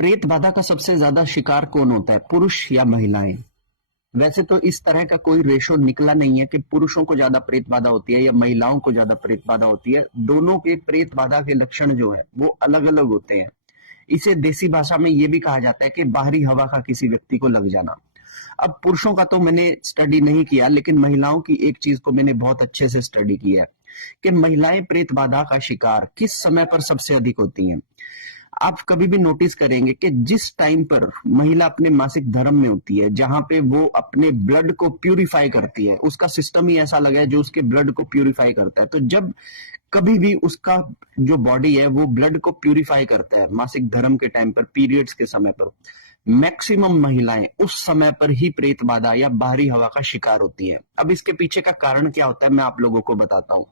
प्रेत बाधा का सबसे ज्यादा शिकार कौन होता है, पुरुष या महिलाएं? वैसे तो इस तरह का कोई रेशो निकला नहीं है कि पुरुषों को ज्यादा प्रेत बाधा होती है या महिलाओं को ज्यादा प्रेत बाधा होती है। दोनों के प्रेत बाधा के लक्षण जो है वो अलग अलग होते हैं। इसे देसी भाषा में ये भी कहा जाता है कि बाहरी हवा का किसी व्यक्ति को लग जाना। अब पुरुषों का तो मैंने स्टडी नहीं किया, लेकिन महिलाओं की एक चीज को मैंने बहुत अच्छे से स्टडी किया है कि महिलाएं प्रेत बाधा का शिकार किस समय पर सबसे अधिक होती हैं। आप कभी भी नोटिस करेंगे कि जिस टाइम पर महिला अपने मासिक धर्म में होती है, जहां पे वो अपने ब्लड को प्यूरिफाई करती है, उसका सिस्टम ही ऐसा लगा है जो उसके ब्लड को प्यूरिफाई करता है। तो जब कभी भी उसका जो बॉडी है वो ब्लड को प्यूरिफाई करता है मासिक धर्म के टाइम पर, पीरियड्स के समय पर, मैक्सिमम महिलाएं उस समय पर ही प्रेत बाधा या बाहरी हवा का शिकार होती है। अब इसके पीछे का कारण क्या होता है मैं आप लोगों को बताता हूं।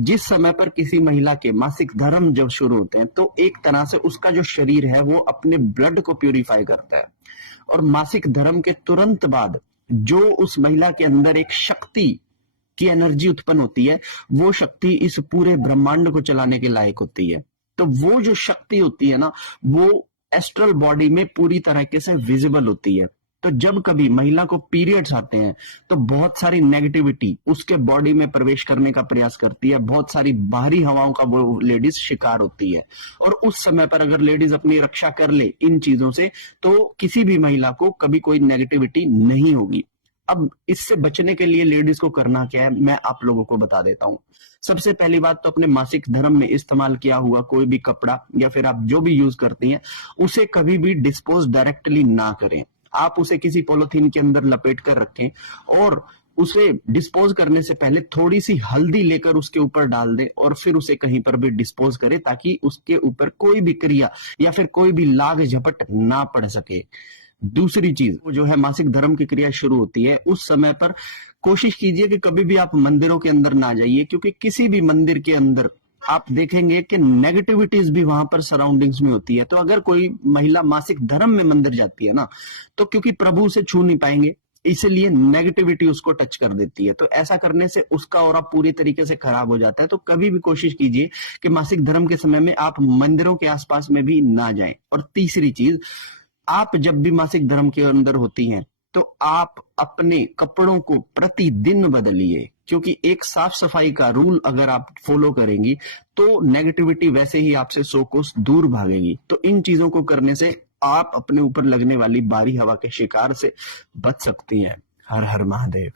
जिस समय पर किसी महिला के मासिक धर्म जब शुरू होते हैं तो एक तरह से उसका जो शरीर है वो अपने ब्लड को प्यूरिफाई करता है, और मासिक धर्म के तुरंत बाद जो उस महिला के अंदर एक शक्ति की एनर्जी उत्पन्न होती है, वो शक्ति इस पूरे ब्रह्मांड को चलाने के लायक होती है। तो वो जो शक्ति होती है ना, वो एस्ट्रल बॉडी में पूरी तरीके से विजिबल होती है। तो जब कभी महिला को पीरियड्स आते हैं तो बहुत सारी नेगेटिविटी उसके बॉडी में प्रवेश करने का प्रयास करती है, बहुत सारी बाहरी हवाओं का वो लेडीज शिकार होती है। और उस समय पर अगर लेडीज अपनी रक्षा कर ले इन चीजों से तो किसी भी महिला को कभी कोई नेगेटिविटी नहीं होगी। अब इससे बचने के लिए लेडीज को करना क्या है मैं आप लोगों को बता देता हूं। सबसे पहली बात तो अपने मासिक धर्म में इस्तेमाल किया हुआ कोई भी कपड़ा या फिर आप जो भी यूज करती हैं उसे कभी भी डिस्पोज डायरेक्टली ना करें। आप उसे किसी पॉलिथीन के अंदर लपेट कर रखें और उसे डिस्पोज करने से पहले थोड़ी सी हल्दी लेकर उसके ऊपर डाल दें और फिर उसे कहीं पर भी डिस्पोज करें, ताकि उसके ऊपर कोई भी क्रिया या फिर कोई भी लाग झपट ना पड़ सके। दूसरी चीज जो है, मासिक धर्म की क्रिया शुरू होती है उस समय पर कोशिश कीजिए कि कभी भी आप मंदिरों के अंदर ना जाइए, क्योंकि किसी भी मंदिर के अंदर आप देखेंगे कि नेगेटिविटीज भी वहां पर सराउंडिंग्स में होती है। तो अगर कोई महिला मासिक धर्म में मंदिर जाती है ना, तो क्योंकि प्रभु उसे छू नहीं पाएंगे इसलिए नेगेटिविटी उसको टच कर देती है, तो ऐसा करने से उसका ऑरा पूरी तरीके से खराब हो जाता है। तो कभी भी कोशिश कीजिए कि मासिक धर्म के समय में आप मंदिरों के आसपास में भी ना जाएं। और तीसरी चीज, आप जब भी मासिक धर्म के अंदर होती हैं तो आप अपने कपड़ों को प्रतिदिन बदलिए, क्योंकि एक साफ सफाई का रूल अगर आप फॉलो करेंगी तो नेगेटिविटी वैसे ही आपसे 100 कोस दूर भागेगी। तो इन चीजों को करने से आप अपने ऊपर लगने वाली बारी हवा के शिकार से बच सकती हैं। हर हर महादेव।